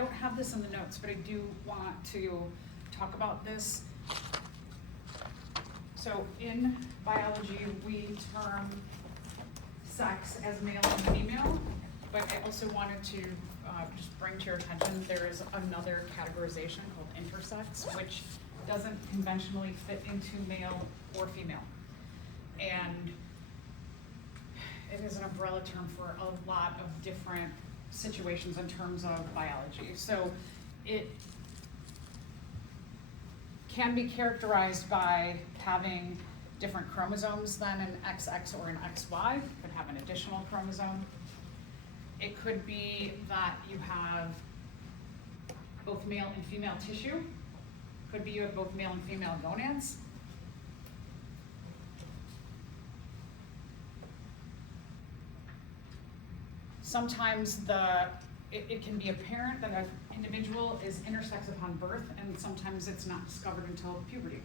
don't have this in the notes, but I do want to talk about this. So in biology, we term sex as male and female, but I also wanted to just bring to your attention there is another categorization called intersex, which doesn't conventionally fit into male or female. And it is an umbrella term for a lot of different situations in terms of biology. So it can be characterized by having different chromosomes than an XX or an XY. It could have an additional chromosome. It could be that you have both male and female tissue. Could be you have both male and female gonads. Sometimes it can be apparent that an individual is intersex upon birth, and sometimes it's not discovered until puberty.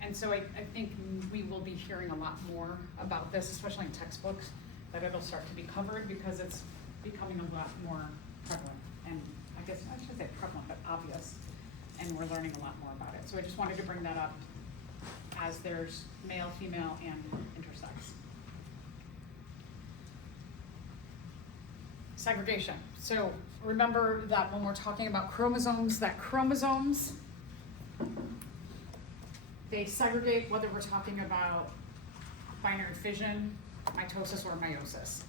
And so I think we will be hearing a lot more about this, especially in textbooks, that it'll start to be covered because it's becoming a lot more prevalent. And I guess I should say prevalent, but obvious. And we're learning a lot more about it. So I just wanted to bring that up as there's male, female, and intersex. Segregation. So remember that when we're talking about chromosomes, that chromosomes, they segregate whether we're talking about binary fission, mitosis, or meiosis.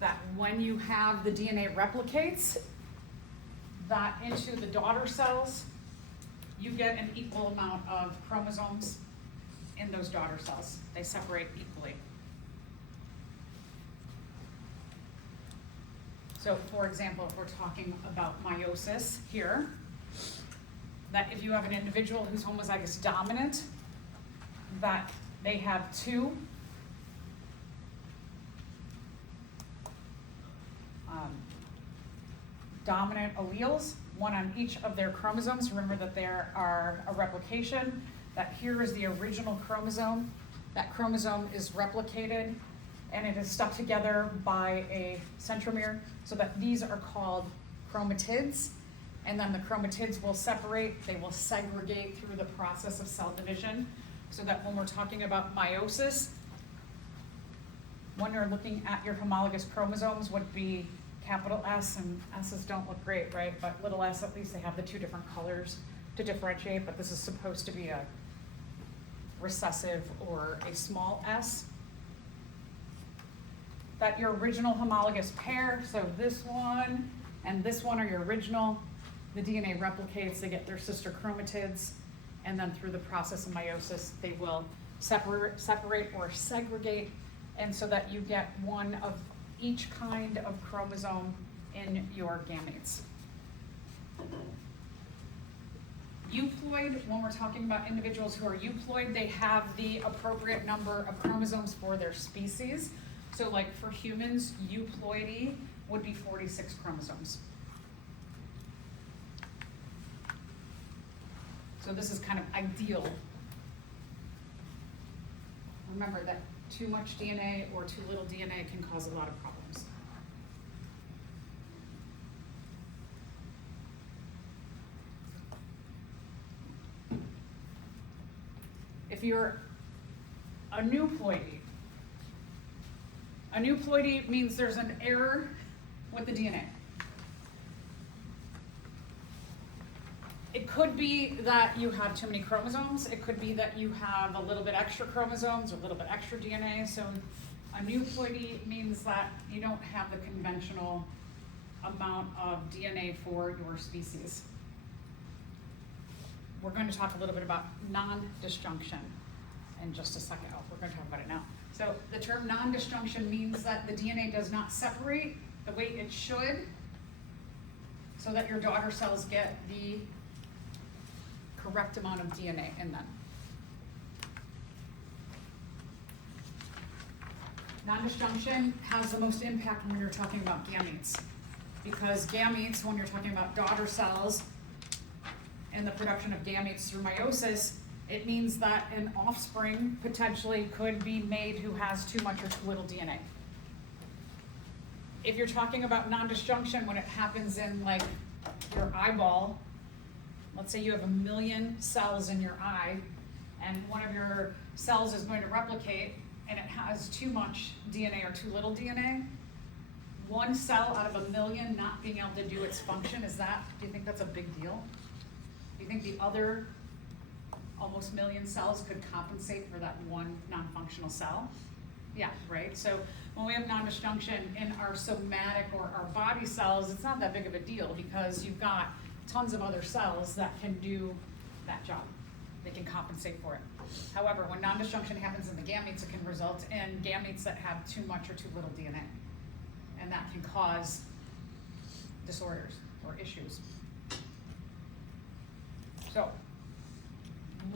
That when you have the DNA replicates, that into the daughter cells, you get an equal amount of chromosomes in those daughter cells. They separate equally. So for example, if we're talking about meiosis here, that if you have an individual who's homozygous dominant, that they have two dominant alleles, one on each of their chromosomes. Remember that there are a replication, that here is the original chromosome. That chromosome is replicated and it is stuck together by a centromere, so that these are called chromatids. And then the chromatids will separate, they will segregate through the process of cell division, so that when we're talking about meiosis, when you're looking at your homologous chromosomes would be capital S, and S's don't look great, right? But little s, at least they have the two different colors to differentiate, but this is supposed to be a recessive or a small s. That your original homologous pair, so this one and this one are your original, the DNA replicates, they get their sister chromatids, and then through the process of meiosis, they will separate or segregate, and so that you get one of each kind of chromosome in your gametes. Euploid, when we're talking about individuals who are euploid, they have the appropriate number of chromosomes for their species. So like for humans, euploidy would be 46 chromosomes. So this is kind of ideal. Remember that too much DNA or too little DNA can cause a lot of problems. If you're a aneuploidy means there's an error with the DNA. It could be that you have too many chromosomes. It could be that you have a little bit extra chromosomes or a little bit extra DNA. So aneuploidy means that you don't have the conventional amount of DNA for your species. We're going to talk a little bit about non-disjunction in just a second. We're going to talk about it now. So the term non-disjunction means that the DNA does not separate the way it should, so that your daughter cells get the correct amount of DNA in them. Non-disjunction has the most impact when you're talking about gametes, because gametes, when you're talking about daughter cells and the production of gametes through meiosis, it means that an offspring potentially could be made who has too much or too little DNA. if you're talking about non-disjunction, when it happens in like your eyeball, let's say you have 1 million cells in your eye, and one of your cells is going to replicate, and it has too much DNA or too little DNA, one cell out of 1 million not being able to do its function, do you think that's a big deal? Do you think the other almost million cells could compensate for that one non-functional cell? Yeah, right? So when we have non-disjunction in our somatic or our body cells, it's not that big of a deal because you've got tons of other cells that can do that job. They can compensate for it. However, when non-disjunction happens in the gametes, it can result in gametes that have too much or too little DNA. And that can cause disorders or issues. So,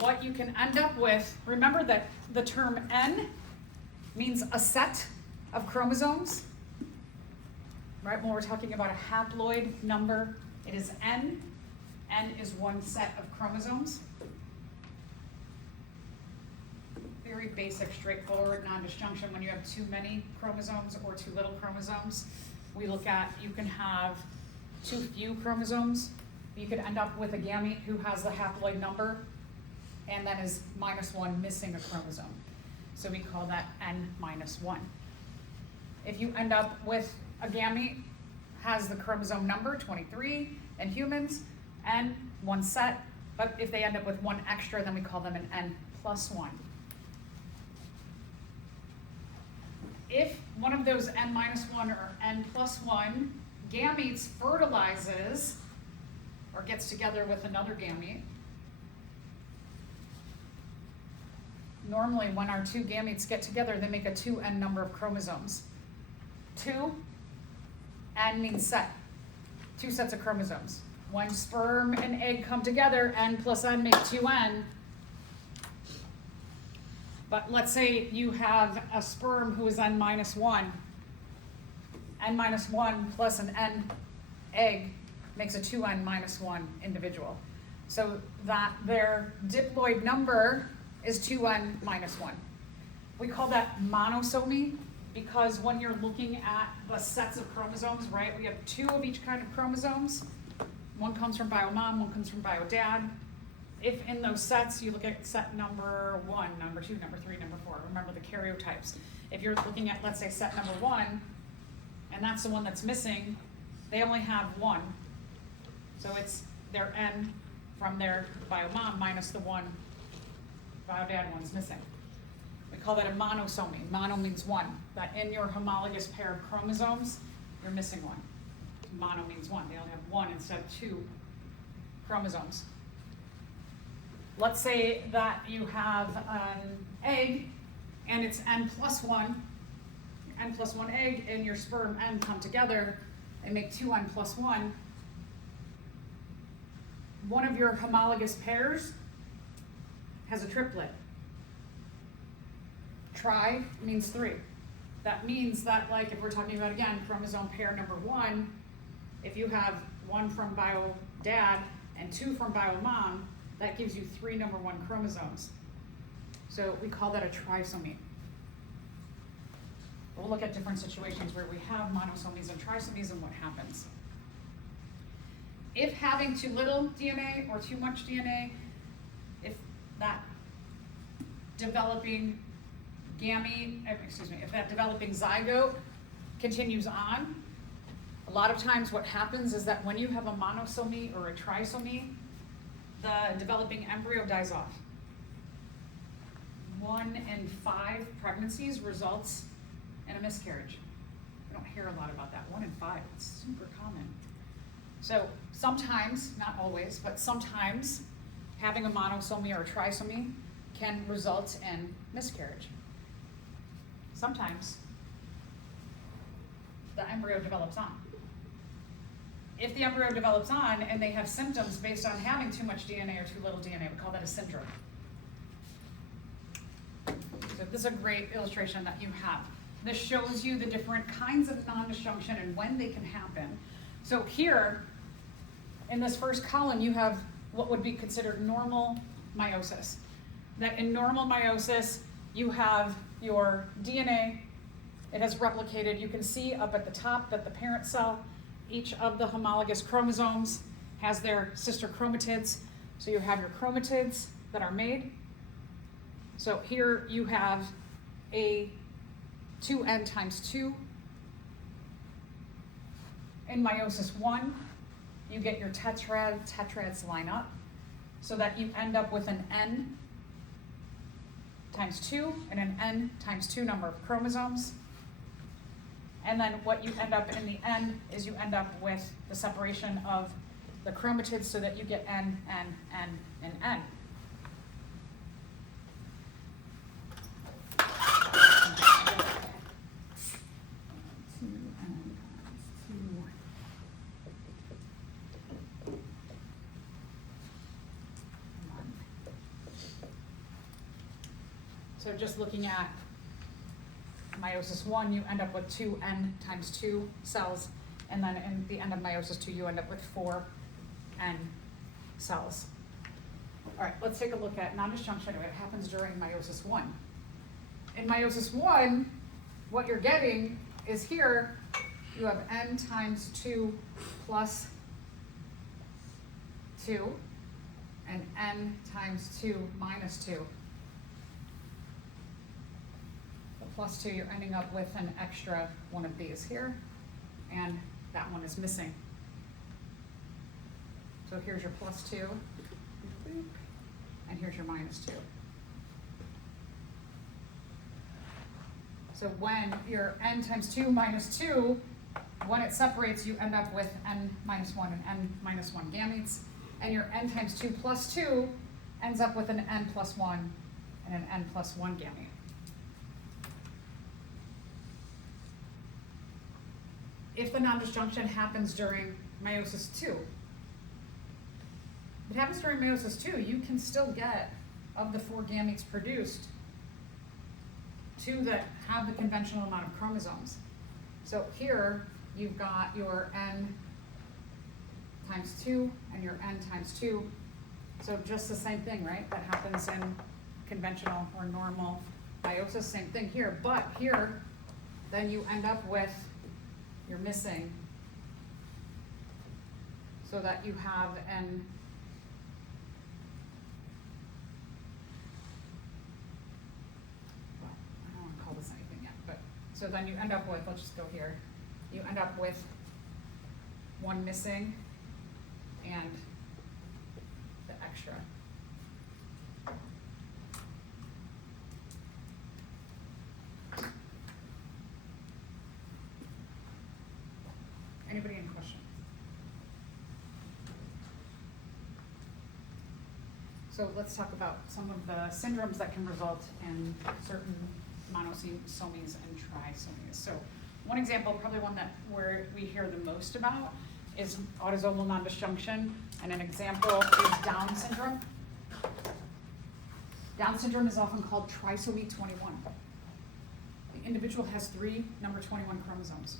what you can end up with, remember that the term N means a set of chromosomes, right? When we're talking about a haploid number, it is N. N is one set of chromosomes. Very basic, straightforward non-disjunction. When you have too many chromosomes or too little chromosomes, we look at, you can have too few chromosomes. You could end up with a gamete who has the haploid number and then is -1 missing a chromosome. So we call that N-1. If you end up with a gamete has the chromosome number 23 in humans, N, one set, but if they end up with one extra, then we call them an N+1. If one of those N-1 or N+1 gametes fertilizes or gets together with another gamete, normally when our two gametes get together, they make a 2N number of chromosomes. 2, N means set, 2 sets of chromosomes. When sperm and egg come together, N plus N make 2N. But let's say you have a sperm who is N-1. N-1 plus an N egg makes a 2N-1 individual. So that their diploid number is 2N-1. We call that monosomy because when you're looking at the sets of chromosomes, right, we have 2 of each kind of chromosomes. One comes from bio-mom, one comes from bio-dad. If in those sets you look at set number 1, number 2, number 3, number 4, remember the karyotypes. If you're looking at, let's say, set number 1, and that's the one that's missing, they only have 1. So it's their N from their bio-mom minus the 1 bio-dad one's missing. We call that a monosomy. Mono means 1. That in your homologous pair of chromosomes, you're missing 1. Mono means 1. They only have 1 instead of 2 chromosomes. Let's say that you have an egg and it's N+1, N+1 egg, and your sperm N come together and make 2N+1. One of your homologous pairs has a triplet. Tri means 3. That means that, like, if we're talking about, again, chromosome pair number 1, if you have 1 from bio-dad and 2 from bio-mom, that gives you 3 number 1 chromosomes. So we call that a trisomy. We'll look at different situations where we have monosomies and trisomies and what happens. If having too little DNA or too much DNA, if that developing if that developing zygote continues on, a lot of times what happens is that when you have a monosomy or a trisomy, the developing embryo dies off. 1 in 5 pregnancies results in a miscarriage. We don't hear a lot about that. 1 in 5, it's super common. So sometimes, not always, but sometimes having a monosomy or a trisomy can result in miscarriage. Sometimes the embryo develops on. If the embryo develops on and they have symptoms based on having too much DNA or too little DNA, we call that a syndrome. So this is a great illustration that you have. This shows you the different kinds of non-disjunction and when they can happen. So here, in this first column, you have what would be considered normal meiosis. That in normal meiosis, you have your DNA It has replicated. You can see up at the top that the parent cell, each of the homologous chromosomes has their sister chromatids. So you have your chromatids that are made. So here you have a 2n times 2. In meiosis 1, you get your tetrads line up so that you end up with an n times 2 and an n times 2 number of chromosomes. And then what you end up in the end is you end up with the separation of the chromatids so that you get n, n, n, and n. So just looking at meiosis 1, you end up with 2n times 2 cells, and then in the end of meiosis 2, you end up with 4n cells. All right, let's take a look at nondisjunction. What happens during meiosis 1. In meiosis 1, what you're getting is here, you have n times 2 plus 2, and n times 2 minus 2. Plus 2, you're ending up with an extra one of these here, and that one is missing. So here's your plus 2, and here's your minus 2. So when your n times 2 minus 2, when it separates, you end up with n minus 1 and n minus 1 gametes, and your n times 2 plus 2 ends up with an n plus 1 and an n plus 1 gamete. If the nondisjunction happens during meiosis 2, if it happens during meiosis 2, you can still get, of the 4 gametes produced, 2 that have the conventional amount of chromosomes. So here, you've got your n times 2 and your n times 2. So just the same thing, right? That happens in conventional or normal meiosis, same thing here. But here, then you end up with, you're missing, so that you have an well, I don't want to call this anything yet, but so then you end up with, let's just go here, you end up with 1 missing and the extra. Anybody in question? So let's talk about some of the syndromes that can result in certain monosomies and trisomies. So one example, probably one that where we hear the most about, is autosomal nondisjunction, and an example is Down syndrome. Down syndrome is often called trisomy 21. The individual has 3 number 21 chromosomes.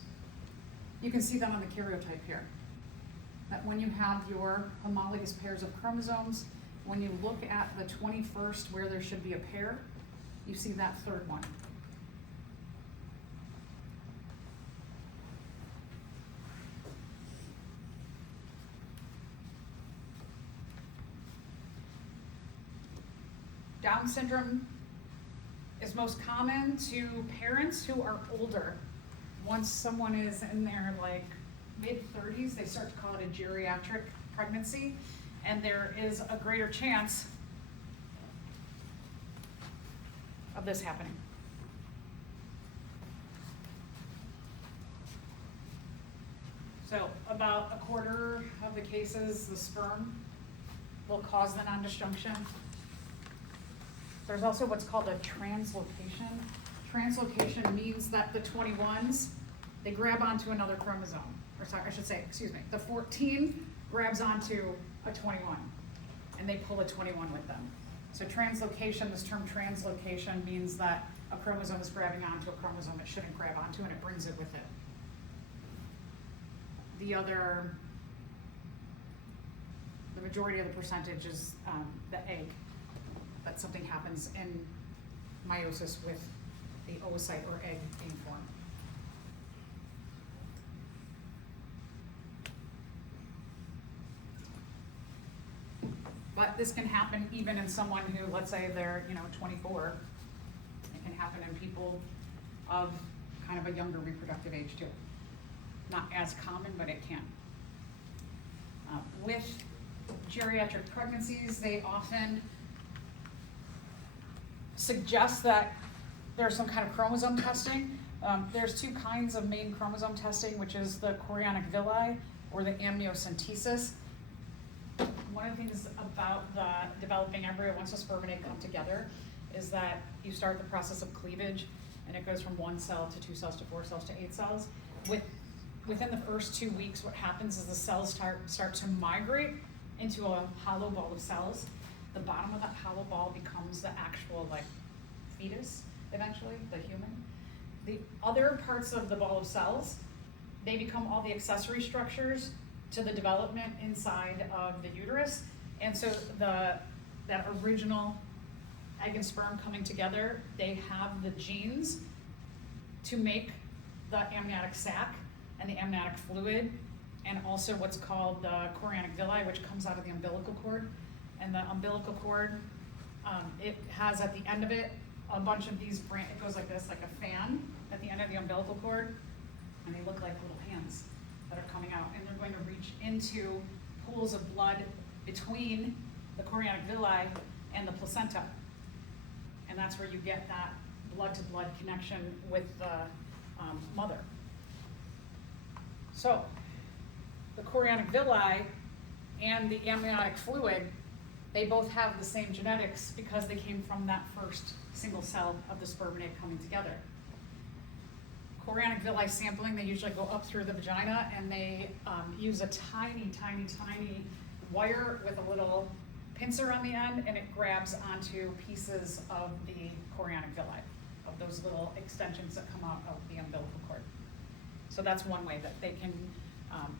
You can see that on the karyotype here. That when you have your homologous pairs of chromosomes, when you look at the 21st where there should be a pair, you see that 3rd one. Down syndrome is most common to parents who are older. Once someone is in their mid-30s, they start to call it a geriatric pregnancy, and there is a greater chance of this happening. So about a quarter of the cases, the sperm will cause the nondisjunction. There's also what's called a translocation. Translocation means that the 21s, they grab onto another chromosome. Or sorry, I should say, excuse me, the 14 grabs onto a 21, and they pull a 21 with them. So translocation, this term translocation, means that a chromosome is grabbing onto a chromosome it shouldn't grab onto, and it brings it with it. The majority of the percentage is the egg, that something happens in meiosis with the oocyte or egg being formed. But this can happen even in someone who, let's say they're 24. It can happen in people of kind of a younger reproductive age too. Not as common, but it can. With geriatric pregnancies, they often suggest that there's some kind of chromosome testing. There's two kinds of main chromosome testing, which is the chorionic villi or the amniocentesis. One of the things about the developing embryo, once a sperm and egg come together, is that you start the process of cleavage, and it goes from 1 cell to 2 cells to 4 cells to 8 cells. Within the first 2 weeks, what happens is the cells start to migrate into a hollow ball of cells. The bottom of that hollow ball becomes the actual fetus, eventually, the human. The other parts of the ball of cells, they become all the accessory structures to the development inside of the uterus. And so that original egg and sperm coming together, they have the genes to make the amniotic sac and the amniotic fluid, and also what's called the chorionic villi, which comes out of the umbilical cord. And the umbilical cord, it has at the end of it a bunch of these it goes like this, like a fan at the end of the umbilical cord, and they look like little hands that are coming out, and they're going to reach into pools of blood between the chorionic villi and the placenta. And that's where you get that blood-to-blood connection with the mother. So the chorionic villi and the amniotic fluid, they both have the same genetics because they came from that first single cell of the sperm and egg coming together. Chorionic villi sampling, they usually go up through the vagina, and they use a tiny, tiny, tiny wire with a little pincer on the end, and it grabs onto pieces of the chorionic villi, of those little extensions that come out of the umbilical cord. So that's one way that they can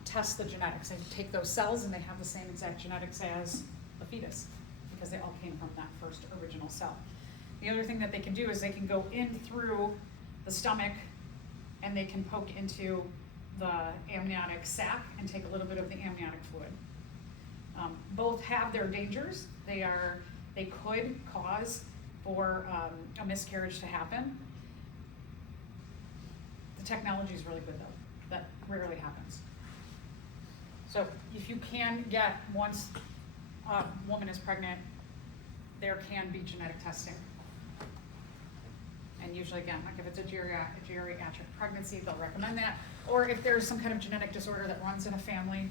test the genetics. They take those cells and they have the same exact genetics as the fetus because they all came from that first original cell. The other thing that they can do is they can go in through the stomach and they can poke into the amniotic sac and take a little bit of the amniotic fluid. Both have their dangers. They could cause for a miscarriage to happen. The technology is really good though. That rarely happens. So if you can get, once a woman is pregnant, there can be genetic testing. And usually, again, like if it's a geriatric pregnancy, they'll recommend that. Or if there's some kind of genetic disorder that runs in a family,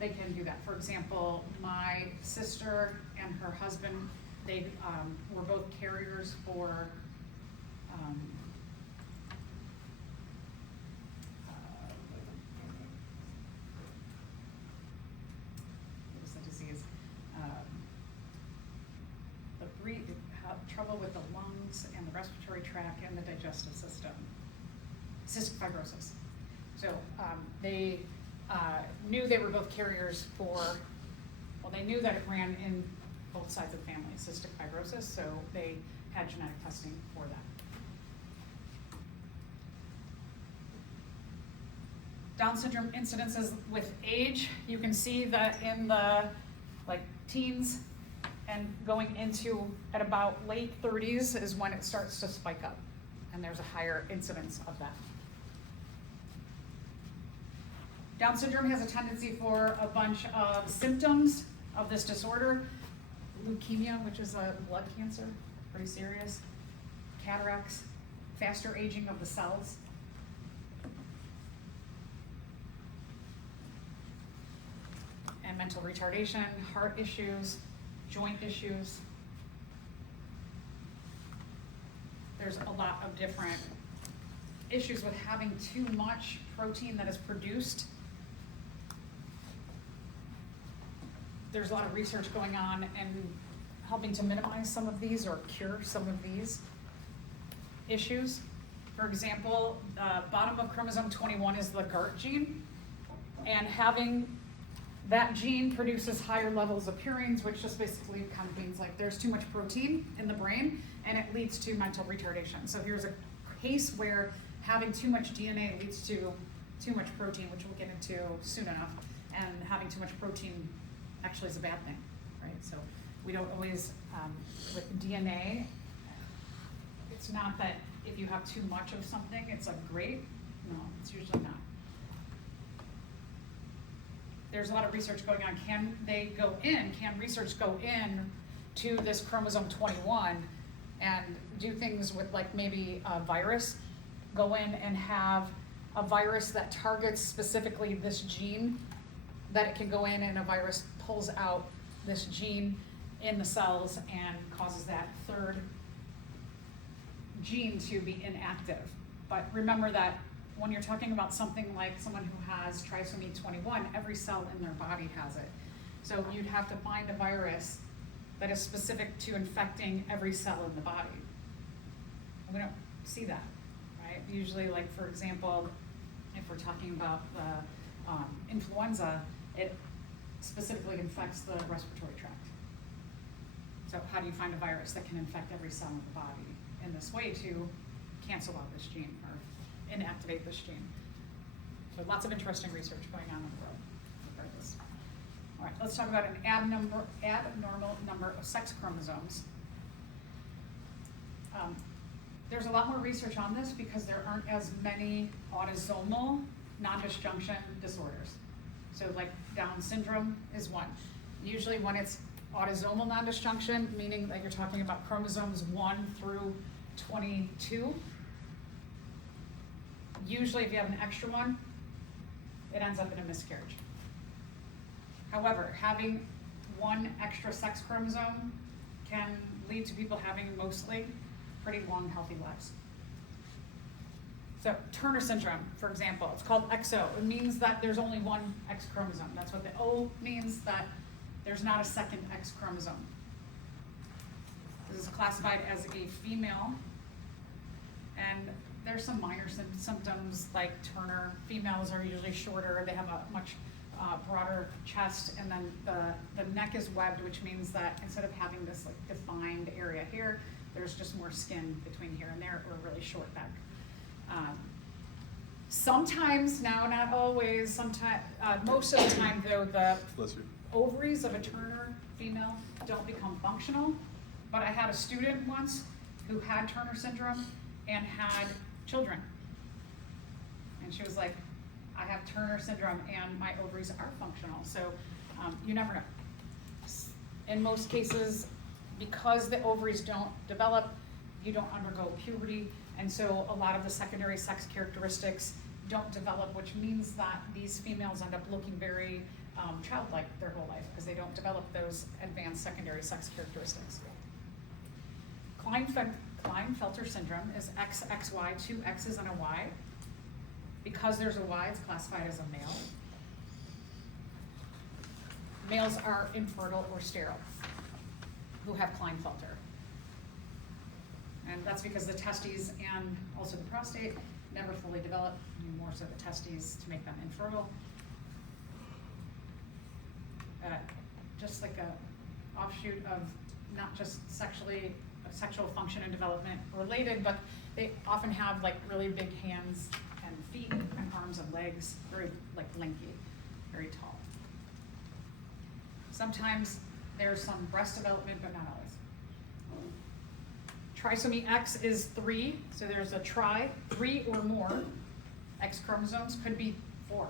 they can do that. For example, my sister and her husband, they were both carriers for what was the disease? Trouble with the lungs and the respiratory tract and the digestive system. Cystic fibrosis. So they knew they were both carriers for, well, they knew that it ran in both sides of the family, cystic fibrosis, so they had genetic testing for that. Down syndrome incidences with age, you can see that in the teens and going into at about late 30s is when it starts to spike up, and there's a higher incidence of that. Down syndrome has a tendency for a bunch of symptoms of this disorder. Leukemia, which is a blood cancer, pretty serious. Cataracts, faster aging of the cells. And mental retardation, heart issues, joint issues. There's a lot of different issues with having too much protein that is produced. There's a lot of research going on and helping to minimize some of these or cure some of these issues. For example, the bottom of chromosome 21 is the GART gene, and having That gene produces higher levels of purines, which just basically kind of means like there's too much protein in the brain and it leads to mental retardation. So here's a case where having too much DNA leads to too much protein, which we'll get into soon enough, and having too much protein actually is a bad thing, right? So we don't always, with DNA, it's not that if you have too much of something, it's like great. No, it's usually not. There's a lot of research going on. Can research go in to this chromosome 21 and do things with like maybe a virus, go in and have a virus that targets specifically this gene, that it can go in and a virus pulls out this gene in the cells and causes that third gene to be inactive. But remember that when you're talking about something like someone who has trisomy 21, every cell in their body has it. So you'd have to find a virus that is specific to infecting every cell in the body. And we don't see that, right? Usually, like for example, if we're talking about the influenza, it specifically infects the respiratory tract. So how do you find a virus that can infect every cell in the body in this way to cancel out this gene or inactivate this gene? So lots of interesting research going on in the world regardless. All right, let's talk about an abnormal number of sex chromosomes. There's a lot more research on this because there aren't as many autosomal non-disjunction disorders. So like Down syndrome is one. Usually when it's autosomal non-disjunction, meaning that you're talking about chromosomes 1 through 22, usually if you have an extra one, it ends up in a miscarriage. However, having one extra sex chromosome can lead to people having mostly pretty long, healthy lives. So Turner syndrome, for example, it's called XO. It means that there's only one X chromosome. That's what the O means, that there's not a second X chromosome. This is classified as a female, and there's some minor symptoms like Turner. Females are usually shorter, they have a much broader chest, and then the neck is webbed, which means that instead of having this like defined area here, there's just more skin between here and there, or a really short neck. Sometimes, now not always, sometimes, most of the time though, the ovaries of a Turner female don't become functional. But I had a student once who had Turner syndrome and had children. And she was like, I have Turner syndrome and my ovaries are functional. So you never know. In most cases, because the ovaries don't develop, you don't undergo puberty, and so a lot of the secondary sex characteristics don't develop, which means that these females end up looking very childlike their whole life because they don't develop those advanced secondary sex characteristics. Klinefelter syndrome is XXY, two X's and a Y. Because there's a Y, it's classified as a male. Males are infertile or sterile who have Klinefelter. And that's because the testes and also the prostate never fully develop, more so the testes to make them infertile. Just like a offshoot of not just sexual function and development related, but they often have like really big hands and feet and arms and legs, very like lanky, very tall. Sometimes there's some breast development, but not always. Trisomy X is 3, so there's a 3 or more X chromosomes, could be 4.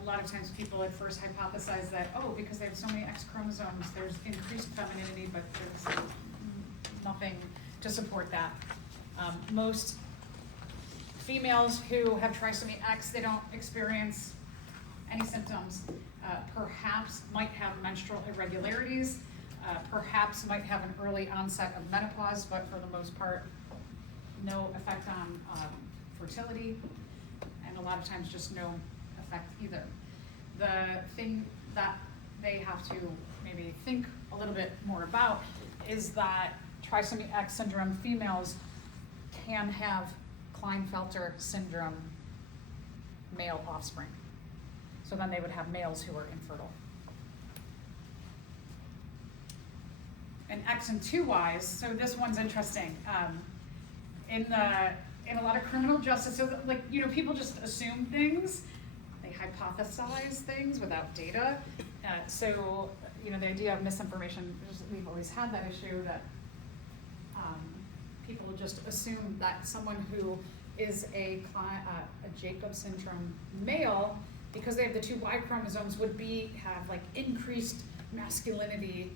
A lot of times people at first hypothesize that, oh, because they have so many X chromosomes, there's increased femininity, but there's nothing to support that. Most females who have trisomy X, they don't experience any symptoms. Perhaps might have menstrual irregularities, perhaps might have an early onset of menopause, but for the most part, no effect on fertility, and a lot of times just no effect either. The thing that they have to maybe think a little bit more about is that trisomy X syndrome females can have Klinefelter syndrome male offspring. So then they would have males who are infertile. And X and 2Ys, so this one's interesting. In a lot of criminal justice, so that, like, you know, people just assume things, they hypothesize things without data. So, you know, the idea of misinformation, we've always had that issue that people just assume that someone who is a Jacob syndrome male, because they have the 2 Y chromosomes, would have like increased masculinity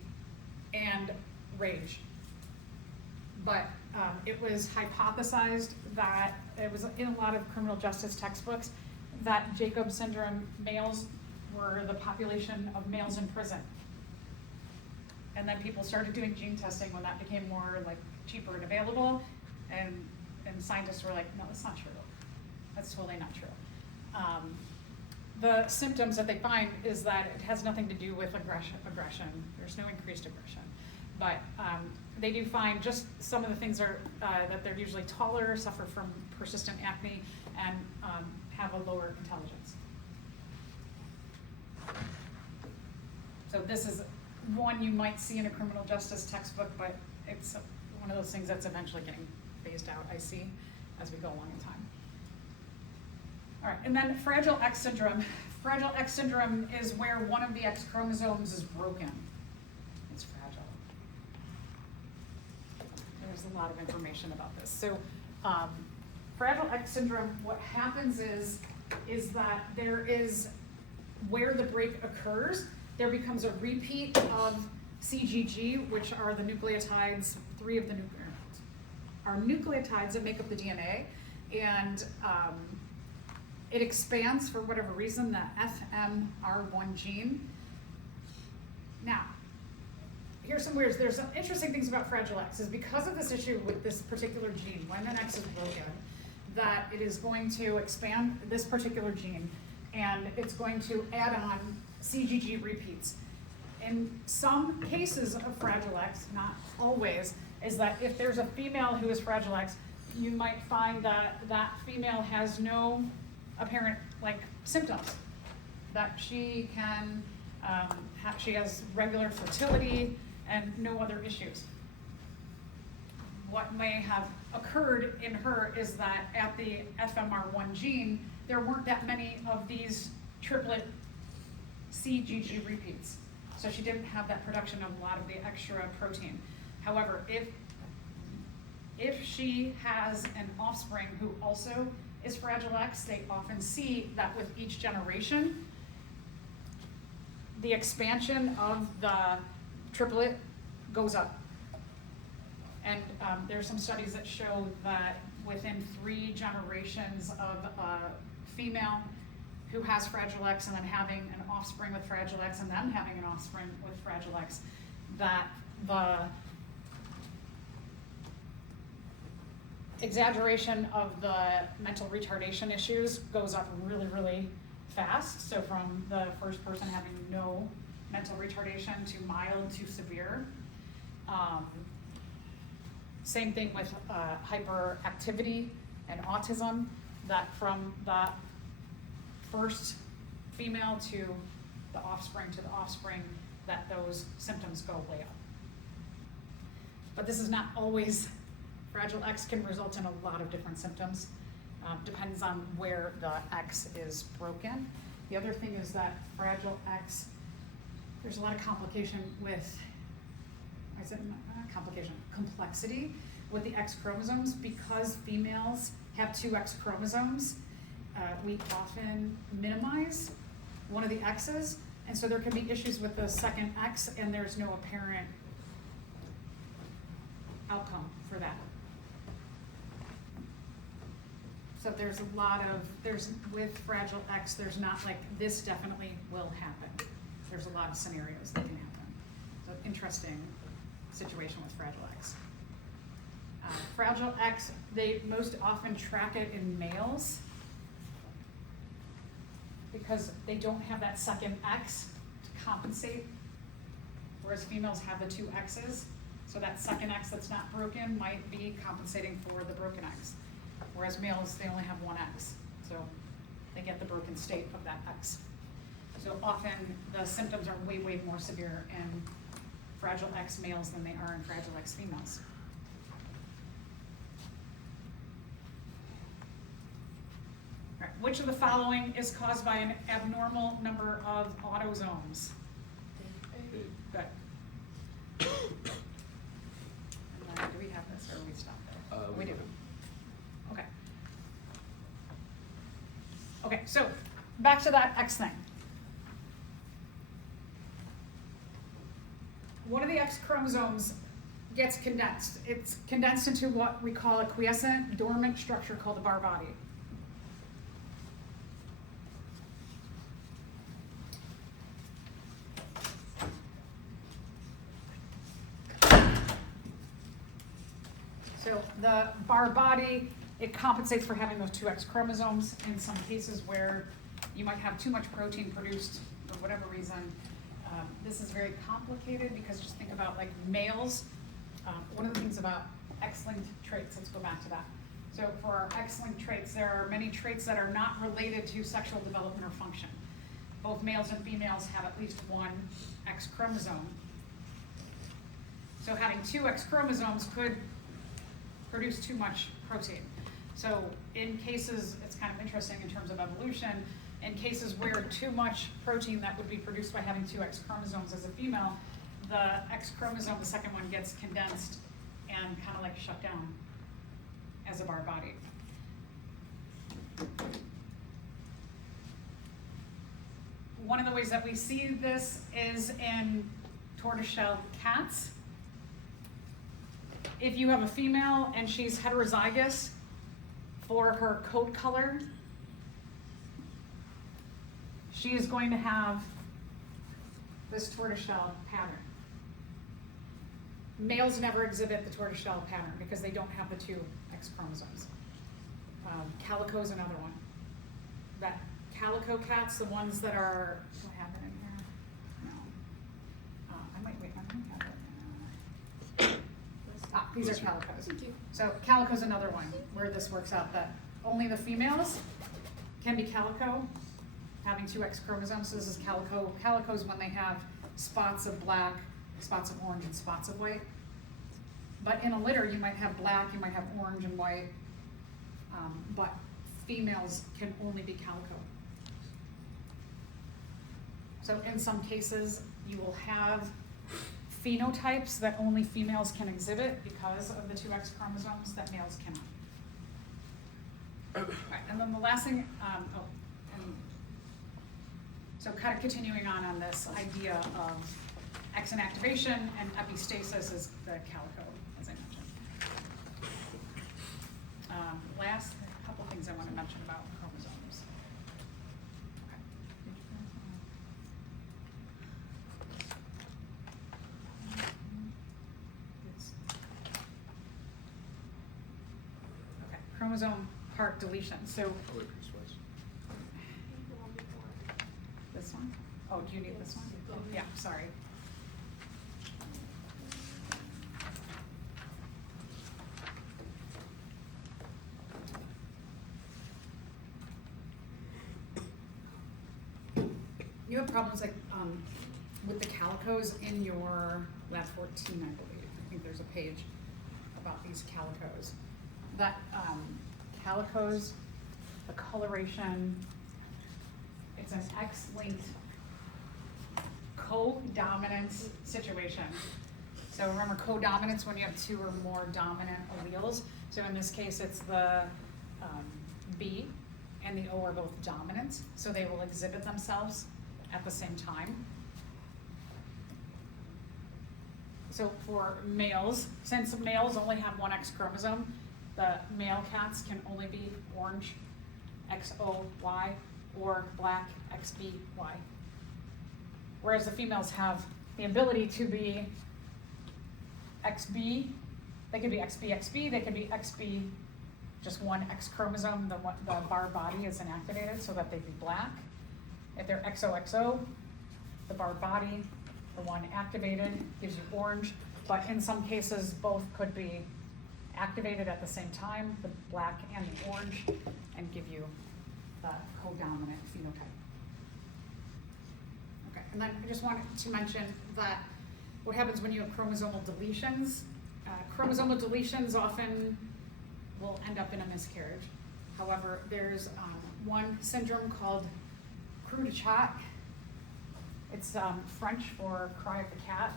and rage. But it was hypothesized that it was in a lot of criminal justice textbooks that Jacob syndrome males were the population of males in prison. And then people started doing gene testing when that became more like cheaper and available, and scientists were like, no, that's not true. That's totally not true. The symptoms that they find is that it has nothing to do with aggression. There's no increased aggression. But they do find just some of the things are that they're usually taller, suffer from persistent acne, and have a lower intelligence. So this is one you might see in a criminal justice textbook, but it's one of those things that's eventually getting phased out, I see, as we go along in time. All right, and then Fragile X syndrome. Fragile X syndrome is where one of the X chromosomes is broken. It's fragile. There's a lot of information about this. So Fragile X syndrome, what happens is that there is, where the break occurs, there becomes a repeat of CGG, which are the nucleotides, 3 of the nucleotides that make up the DNA, and it expands for whatever reason, the FMR1 gene. Now, here's some weird, there's some interesting things about Fragile X, is because of this issue with this particular gene, when an X is broken, that it is going to expand this particular gene, and it's going to add on CGG repeats. In some cases of Fragile X, not always, is that if there's a female who is Fragile X, you might find that that female has no apparent like symptoms, that she can, she has regular fertility and no other issues. What may have occurred in her is that at the FMR1 gene, there weren't that many of these triplet CGG repeats. So she didn't have that production of a lot of the extra protein. However, if she has an offspring who also is Fragile X, they often see that with each generation, the expansion of the triplet goes up. And there are some studies that show that within 3 generations of a female who has Fragile X and then having an offspring with Fragile X and then having an offspring with Fragile X, that the exaggeration of the mental retardation issues goes up really, really fast. So from the first person having no mental retardation to mild to severe. Same thing with hyperactivity and autism, that from the first female to the offspring, that those symptoms go way up. But this is not always, Fragile X can result in a lot of different symptoms. Depends on where the X is broken. The other thing is that Fragile X, there's a lot of complication with, complexity with the X chromosomes. Because females have 2 X chromosomes, we often minimize one of the X's, and so there can be issues with the second X, and there's no apparent outcome for that. So there's a lot of, with Fragile X, there's not like, this definitely will happen. There's a lot of scenarios that can happen. So interesting situation with Fragile X. Fragile X, they most often track it in males because they don't have that second X to compensate, whereas females have the 2 X's. So that second X that's not broken might be compensating for the broken X. Whereas males, they only have 1 X. So they get the broken state of that X. So often the symptoms are way, way more severe in Fragile X males than they are in Fragile X females. All right, which of the following is caused by an abnormal number of autosomes? Good. And then, do we have this, or we stopped there? We do. Okay. Okay, so back to that X thing. One of the X chromosomes gets condensed. It's condensed into what we call a quiescent dormant structure called the Barr body. So the Barr body, it compensates for having those two X chromosomes in some cases where you might have too much protein produced for whatever reason. This is very complicated because just think about like males. One of the things about X-linked traits, let's go back to that. So for our X-linked traits, there are many traits that are not related to sexual development or function. Both males and females have at least one X chromosome. So having two X chromosomes could produce too much protein. So in cases, it's kind of interesting in terms of evolution, in cases where too much protein that would be produced by having two X chromosomes as a female, the X chromosome, the second one, gets condensed and kind of like shut down as a Barr body. One of the ways that we see this is in tortoiseshell cats. If you have a female and she's heterozygous for her coat color, she is going to have this tortoiseshell pattern. Males never exhibit the tortoiseshell pattern because they don't have the two X chromosomes. Calico is another one. That calico cats, the ones that are, what happened in here? No. I might have it. These are calicos. So calico's another one where this works out that only the females can be calico, having two X chromosomes. So this is calico. Calicos when they have spots of black, spots of orange, and spots of white. But in a litter, you might have black, you might have orange and white, but females can only be calico. So in some cases, you will have phenotypes that only females can exhibit because of the two X chromosomes that males cannot. Right, and then the last thing, so kind of continuing on this idea of X inactivation and epistasis is the calico, as I mentioned. Last couple things I want to mention about chromosomes. Okay, chromosome part deletion. So this one? Oh, do you need this one? Yeah, sorry. You have problems like with the calicos in your lab 14, I believe. I think there's a page about these calicos. That calicos, the coloration, it's an X-linked co-dominance situation. So remember co-dominance when you have two or more dominant alleles. So in this case, it's the B and the O are both dominant, so they will exhibit themselves at the same time. So for males, since males only have one X chromosome, the male cats can only be orange, XOY, or black, XBY. Whereas the females have the ability to be XB, they could be XB, they could be XB, just one X chromosome, the Barr body is inactivated so that they'd be black. If they're XOXO, the Barr body, the one activated, gives you orange, but in some cases both could be activated at the same time, the black and the orange, and give you the co-dominant phenotype. and then I just wanted to mention that what happens when you have chromosomal deletions, often will end up in a miscarriage. However, there's one syndrome called cru de chat. It's French for cry of the cat.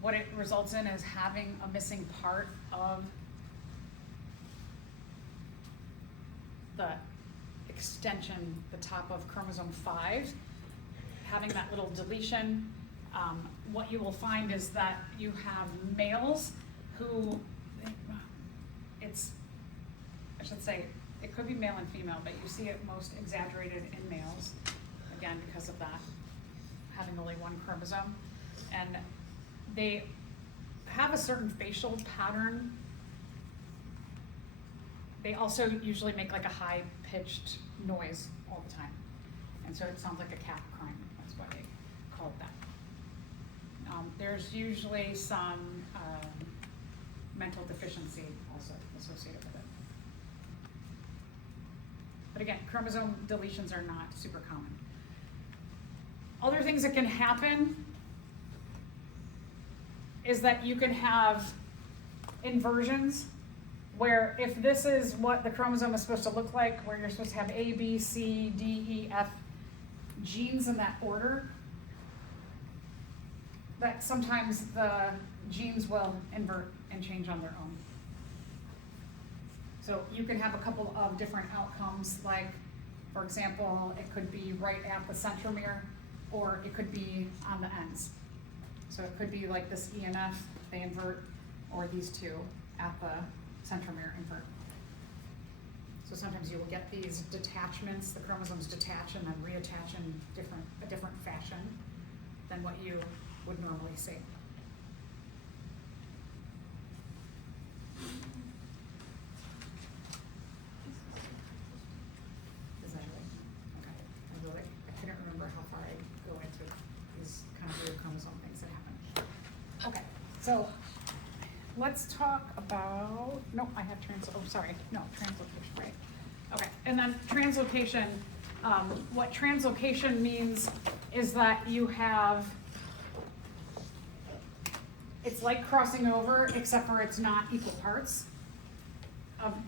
What it results in is having a missing part of the extension, the top of chromosome 5, having that little deletion. What you will find is that you have males who, it could be male and female, but you see it most exaggerated in males, again, because of that, having only one chromosome. And they have a certain facial pattern. They also usually make like a high-pitched noise all the time. And so it sounds like a cat crying. That's why they call it that. There's usually some mental deficiency also associated with it. But again, chromosome deletions are not super common. Other things that can happen is that you can have inversions where if this is what the chromosome is supposed to look like, where you're supposed to have A, B, C, D, E, F genes in that order, that sometimes the genes will invert and change on their own. So you can have a couple of different outcomes, like, for example, it could be right at the centromere, or it could be on the ends. So it could be like this E and F, they invert, or these two at the centromere invert. So sometimes you will get these detachments, the chromosomes detach and then reattach in a different fashion than what you would normally see. Is that right? Okay. I couldn't remember how far I go into these kind of weird chromosome things that happen. Okay, so let's talk about, translocation, right? Okay, and then translocation, what translocation means is that you have, it's like crossing over, except for it's not equal parts,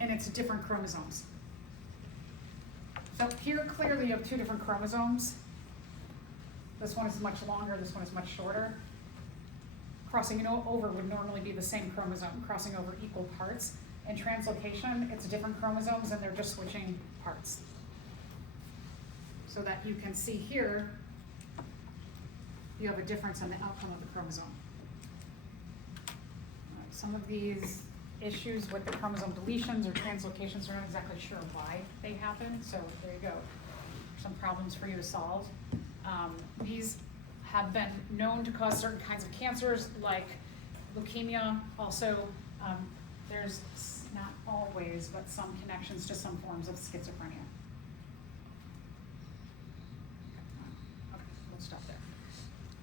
and it's different chromosomes. So here, clearly you have two different chromosomes. This one is much longer, this one is much shorter. Crossing over would normally be the same chromosome, crossing over equal parts. In translocation, it's different chromosomes and they're just switching parts. So that you can see here, you have a difference in the outcome of the chromosome. Some of these issues with the chromosome deletions or translocations, we're not exactly sure why they happen, so there you go. Some problems for you to solve. These have been known to cause certain kinds of cancers, like leukemia. Also, there's not always, but some connections to some forms of schizophrenia. Okay, we'll stop there.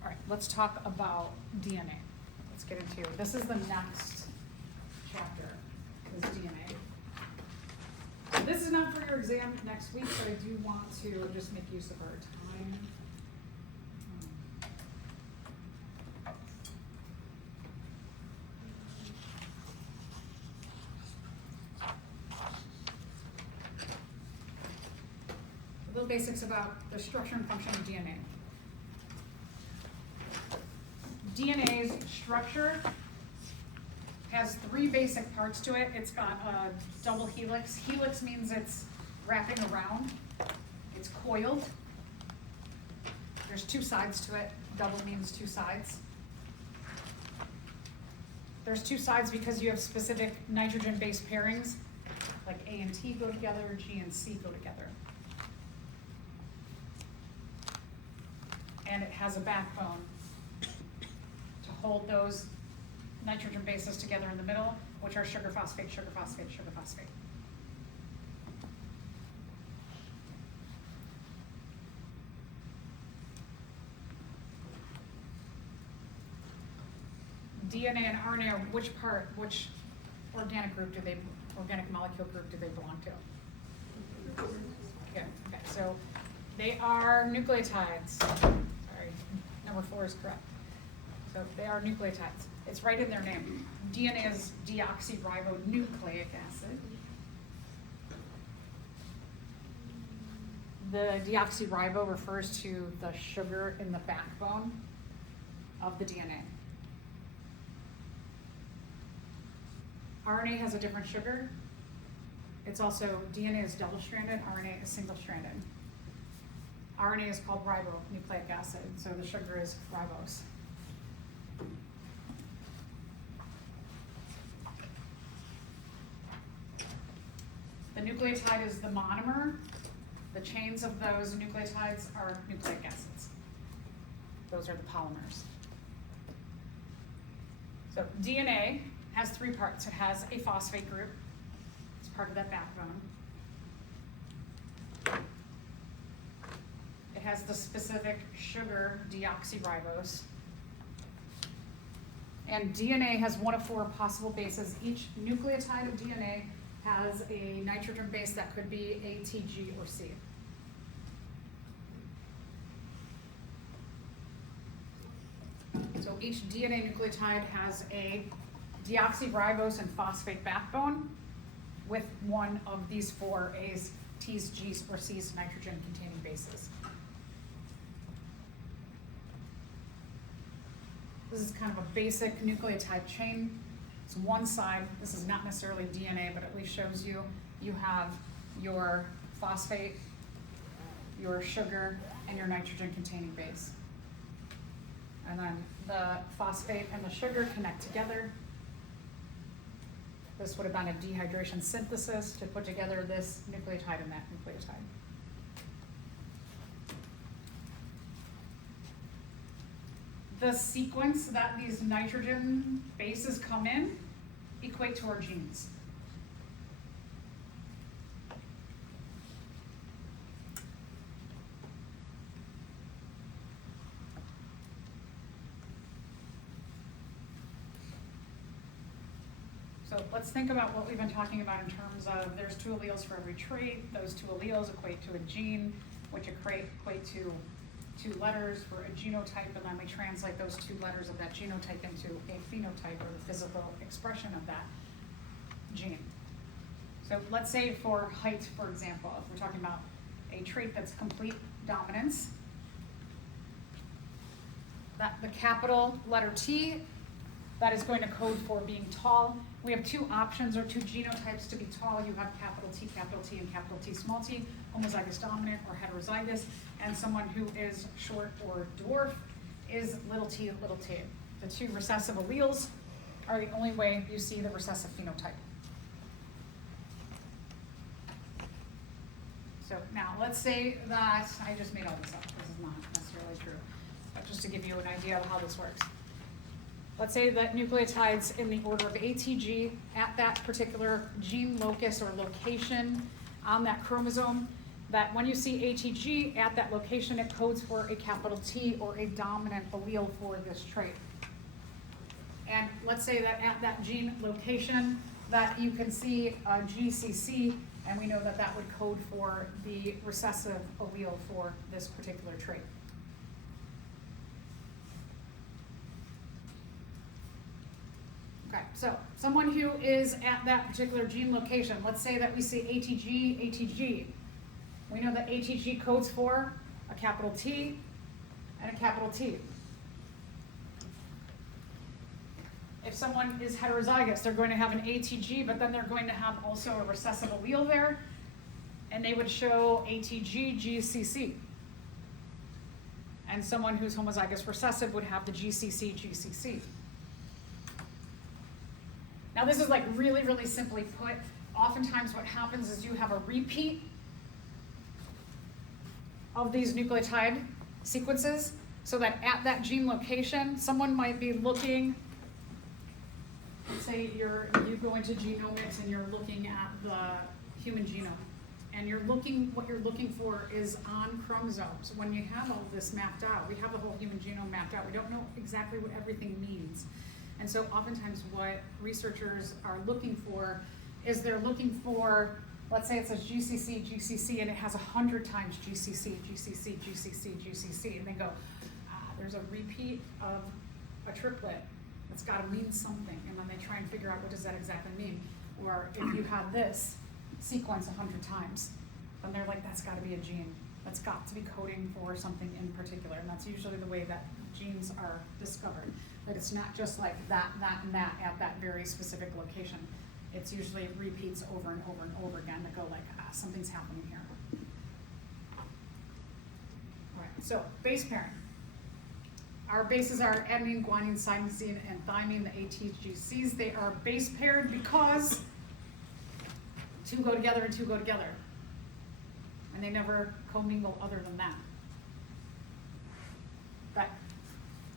All right, let's talk about DNA. Let's get into, this is the next chapter, is DNA. So this is not for your exam next week, but I do want to just make use of our time. A little basics about the structure and function of DNA. DNA's structure has three basic parts to it. It's got a double helix. Helix means it's wrapping around. It's coiled. There's two sides to it. Double means two sides. There's two sides because you have specific nitrogen-based pairings, like A and T go together, G and C go together. And it has a backbone to hold those nitrogen bases together in the middle, which are sugar phosphate, sugar phosphate, sugar phosphate. DNA and RNA are which organic molecule group do they belong to? Yeah, okay. So they are nucleotides. Sorry, number 4 is correct. So they are nucleotides. It's right in their name. DNA is deoxyribonucleic acid. The deoxyribo refers to the sugar in the backbone of the DNA. RNA has a different sugar. It's also, DNA is double-stranded, RNA is single-stranded. RNA is called ribonucleic acid, so the sugar is ribose. The nucleotide is the monomer. The chains of those nucleotides are nucleic acids. Those are the polymers. So DNA has 3 parts. It has a phosphate group. It's part of that backbone. It has the specific sugar deoxyribose. And DNA has one of 4 possible bases. Each nucleotide of DNA has a nitrogen base that could be A, T, G, or C. So each DNA nucleotide has a deoxyribose and phosphate backbone with one of these 4 A's, T's, G's, or C's nitrogen-containing bases. This is kind of a basic nucleotide chain. It's one side. This is not necessarily DNA, but at least shows you have your phosphate, your sugar, and your nitrogen-containing base. And then the phosphate and the sugar connect together. This would have been a dehydration synthesis to put together this nucleotide and that nucleotide. The sequence that these nitrogen bases come in equate to our genes. So let's think about what we've been talking about in terms of there's 2 alleles for every trait. Those 2 alleles equate to a gene, which equate to 2 letters for a genotype, and then we translate those 2 letters of that genotype into a phenotype, or the physical expression of that gene. So let's say for height, for example, if we're talking about a trait that's complete dominance, that the capital letter T, that is going to code for being tall. We have 2 options or 2 genotypes to be tall. You have capital T, and capital T, small t, homozygous dominant or heterozygous, and someone who is short or dwarf is little t, little t. The 2 recessive alleles are the only way you see the recessive phenotype. So now let's say that, I just made all this up, this is not necessarily true, but just to give you an idea of how this works. Let's say that nucleotides in the order of ATG at that particular gene locus or location on that chromosome, that when you see ATG at that location, it codes for a capital T or a dominant allele for this trait. And let's say that at that gene location that you can see a GCC, and we know that that would code for the recessive allele for this particular trait. Okay, so someone who is at that particular gene location, let's say that we see ATG, ATG. We know that ATG codes for a capital T and a capital T. If someone is heterozygous, they're going to have an ATG, but then they're going to have also a recessive allele there, and they would show ATG, GCC. And someone who's homozygous recessive would have the GCC, GCC. Now this is like really, really simply put. Oftentimes what happens is you have a repeat of these nucleotide sequences, so that at that gene location, someone might be looking, let's say you go into genomics and you're looking at the human genome, and what you're looking for is on chromosomes. When you have all this mapped out, we have the whole human genome mapped out, we don't know exactly what everything means. And so oftentimes what researchers are looking for is they're looking for let's say it says GCC, GCC, and it has 100 times GCC, GCC, GCC, GCC, and they go, there's a repeat of a triplet. It's gotta mean something, and then they try and figure out what does that exactly mean. Or if you have this sequence 100 times, then they're like, that's gotta be a gene. That's got to be coding for something in particular, and that's usually the way that genes are discovered. That it's not just like that, and that at that very specific location. It's usually repeats over and over and over again that go like, something's happening here. All right, so base pairing. Our bases are adenine, guanine, cytosine, and thymine, the ATGCs. They are base paired because two go together and two go together. And they never commingle other than that. But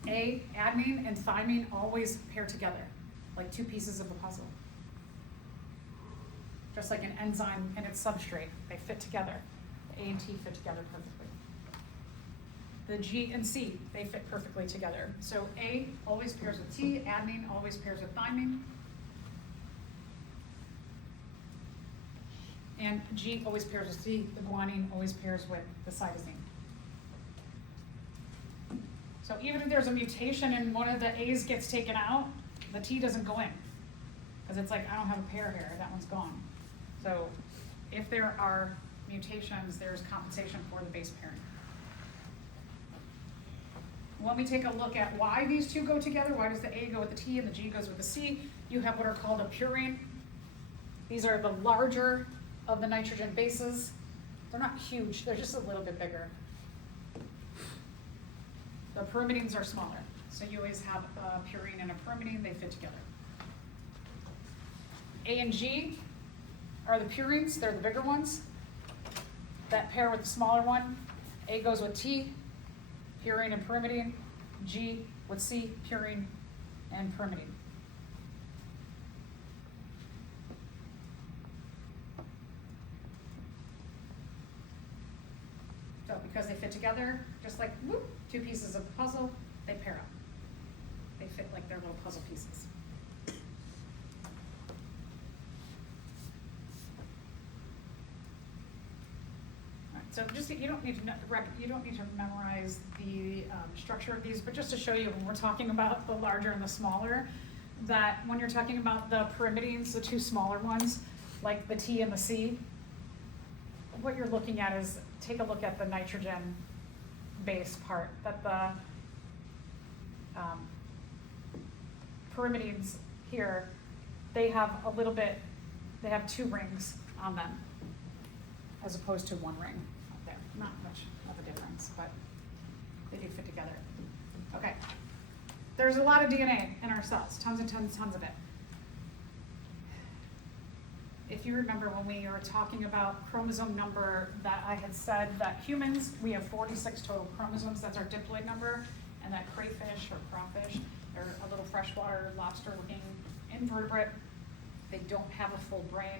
adenine and thymine always pair together, like two pieces of a puzzle. Just like an enzyme and its substrate, they fit together. The A and T fit together perfectly. The G and C, they fit perfectly together. So A always pairs with T, adenine always pairs with thymine, and G always pairs with C, the guanine always pairs with the cytosine. So even if there's a mutation and one of the A's gets taken out, the T doesn't go in. Because it's like, I don't have a pair here, that one's gone. So if there are mutations, there's compensation for the base pairing. When we take a look at why these two go together, why does the A go with the T and the G goes with the C, you have what are called a purine. These are the larger of the nitrogen bases. They're not huge, they're just a little bit bigger. The pyrimidines are smaller. So you always have a purine and a pyrimidine, they fit together. A and G are the purines, they're the bigger ones that pair with the smaller one. A goes with T, purine and pyrimidine, G with C, purine and pyrimidine. So because they fit together, just like whoop, two pieces of the puzzle, they pair up. They fit like their little puzzle pieces. So just you don't need to memorize the structure of these, but just to show you when we're talking about the larger and the smaller, that when you're talking about the pyrimidines, the two smaller ones, like the T and the C, what you're looking at is take a look at the nitrogen base part. That the pyrimidines here, they have they have two rings on them, as opposed to one ring. Not much of a difference, but they do fit together. Okay, there's a lot of DNA in our cells, tons and tons and tons of it. If you remember when we were talking about chromosome number, that I had said that humans, we have 46 total chromosomes, that's our diploid number, and that crayfish or crawfish, they're a little freshwater lobster looking invertebrate. They don't have a full brain,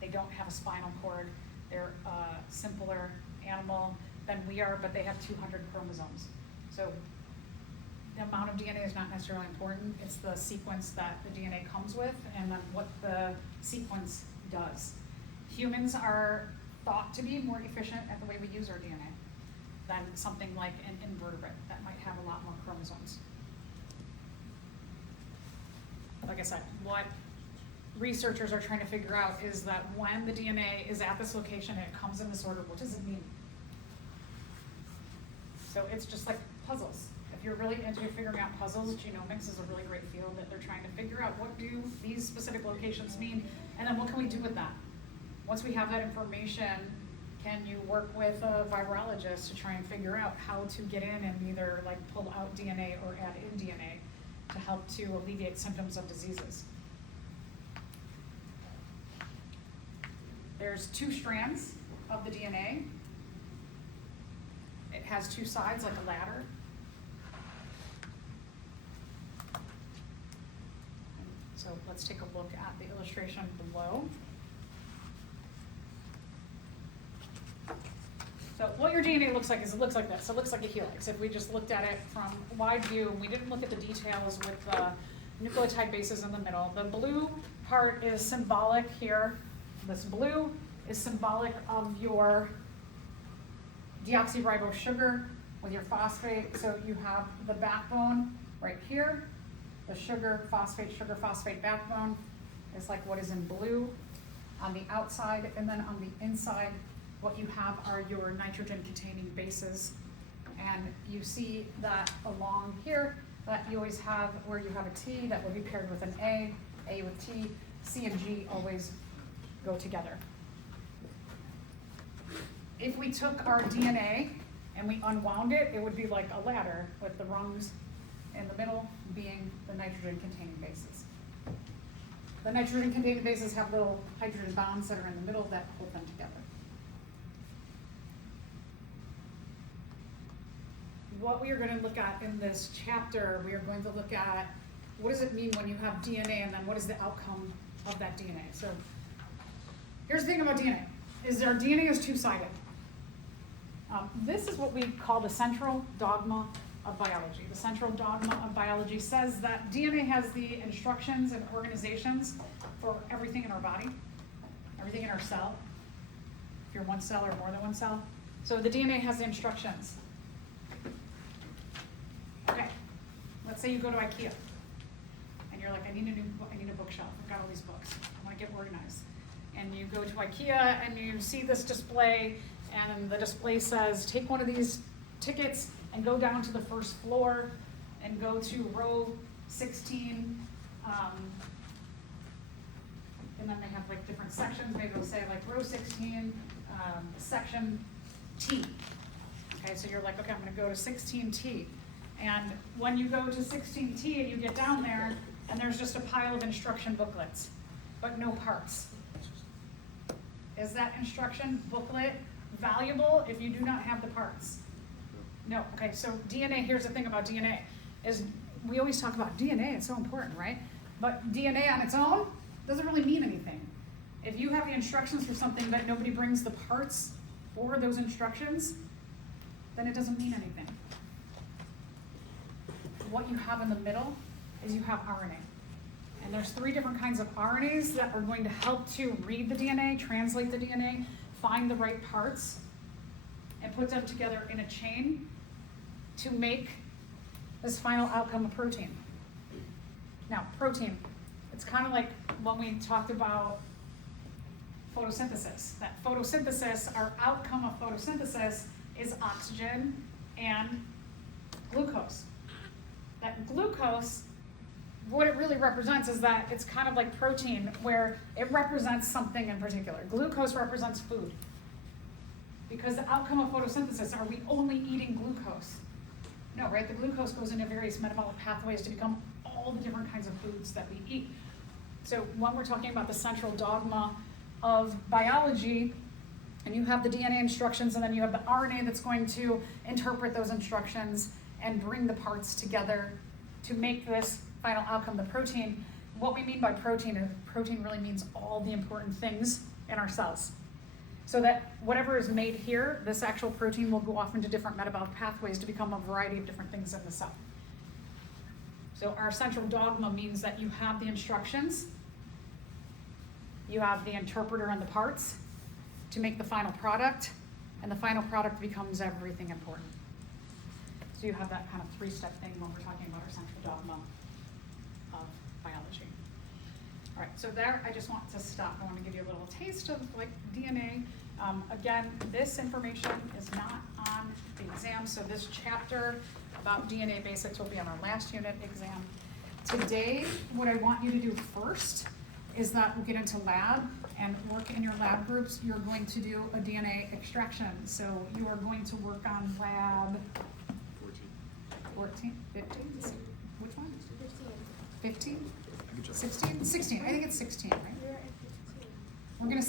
they don't have a spinal cord, they're a simpler animal than we are, but they have 200 chromosomes. So the amount of DNA is not necessarily important, it's the sequence that the DNA comes with and then what the sequence does. Humans are thought to be more efficient at the way we use our DNA than something like an invertebrate that might have a lot more chromosomes. Like I said, what researchers are trying to figure out is that when the DNA is at this location and it comes in this order, what does it mean? So it's just like puzzles. If you're really into figuring out puzzles, genomics is a really great field that they're trying to figure out what do these specific locations mean, and then what can we do with that? Once we have that information, can you work with a virologist to try and figure out how to get in and either like pull out DNA or add in DNA to help to alleviate symptoms of diseases? There's two strands of the DNA. It has two sides like a ladder. So let's take a look at the illustration below. So what your DNA looks like is it looks like this. It looks like a helix. If we just looked at it from wide view, we didn't look at the details with the nucleotide bases in the middle. The blue part is symbolic here. This blue is symbolic of your deoxyribose sugar with your phosphate. So you have the backbone right here, the sugar phosphate backbone is like what is in blue on the outside, and then on the inside, what you have are your nitrogen containing bases. And you see that along here, that you always have, where you have a T, that will be paired with an A with T, C and G always go together. If we took our DNA and we unwound it, it would be like a ladder with the rungs in the middle being the nitrogen containing bases. The nitrogen containing bases have little hydrogen bonds that are in the middle that hold them together. What we are going to look at in this chapter, we are going to look at what does it mean when you have DNA, and then what is the outcome of that DNA. So here's the thing about DNA, is our DNA is two-sided. This is what we call the central dogma of biology. The central dogma of biology says that DNA has the instructions and organizations for everything in our body, everything in our cell, if you're one cell or more than one cell. So the DNA has the instructions. Okay, let's say you go to IKEA, and you're like, I need a bookshelf. I've got all these books. I want to get organized. And you go to IKEA, and you see this display, and the display says, take one of these tickets and go down to the first floor and go to row 16. And then they have like different sections. Maybe they'll say like row 16, section T. Okay, so you're like, okay, I'm going to go to 16T. And when you go to 16T and you get down there, and there's just a pile of instruction booklets, but no parts. Is that instruction booklet valuable if you do not have the parts? No. Okay, so DNA, here's the thing about DNA, is we always talk about DNA, it's so important, right? But DNA on its own doesn't really mean anything. If you have the instructions for something but nobody brings the parts for those instructions, then it doesn't mean anything. What you have in the middle is you have RNA. And there's 3 different kinds of RNAs that are going to help to read the DNA, translate the DNA, find the right parts, and put them together in a chain to make this final outcome of protein. Now, protein, it's kind of like when we talked about photosynthesis. That photosynthesis, our outcome of photosynthesis is oxygen and glucose. That glucose, what it really represents is that it's kind of like protein, where it represents something in particular. Glucose represents food. Because the outcome of photosynthesis, are we only eating glucose? No, right? The glucose goes into various metabolic pathways to become all the different kinds of foods that we eat. So when we're talking about the central dogma of biology, and you have the DNA instructions, and then you have the RNA that's going to interpret those instructions and bring the parts together to make this final outcome, the protein. What we mean by protein is protein really means all the important things in our cells. So that whatever is made here, this actual protein will go off into different metabolic pathways to become a variety of different things in the cell. So our central dogma means that you have the instructions, you have the interpreter and the parts to make the final product, and the final product becomes everything important. So you have that kind of 3-step thing when we're talking about our central dogma of biology. All right, so there, I just want to stop. I want to give you a little taste of like DNA. Again, this information is not on the exam, so this chapter about DNA basics will be on our last unit exam. Today, what I want you to do first is that we'll get into lab and work in your lab groups. You're going to do a DNA extraction. So you are going to work on lab 14, 15, which one? 15? 16? 16, I think it's 16, right? We're going to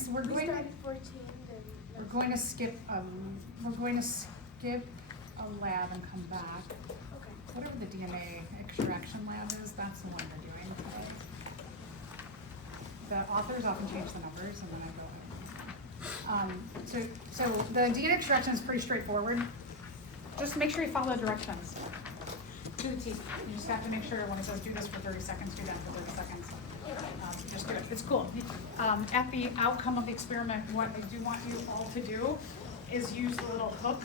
skip a lab and come back. Okay. Whatever the DNA extraction lab is, that's the one we're doing. The authors often change the numbers, and then I go. So the DNA extraction is pretty straightforward. Just make sure you follow the directions to the T. You just have to make sure when it says do this for 30 seconds, do that for 30 seconds. Just do it, it's cool. At the outcome of the experiment, what I do want you all to do is use the little hooks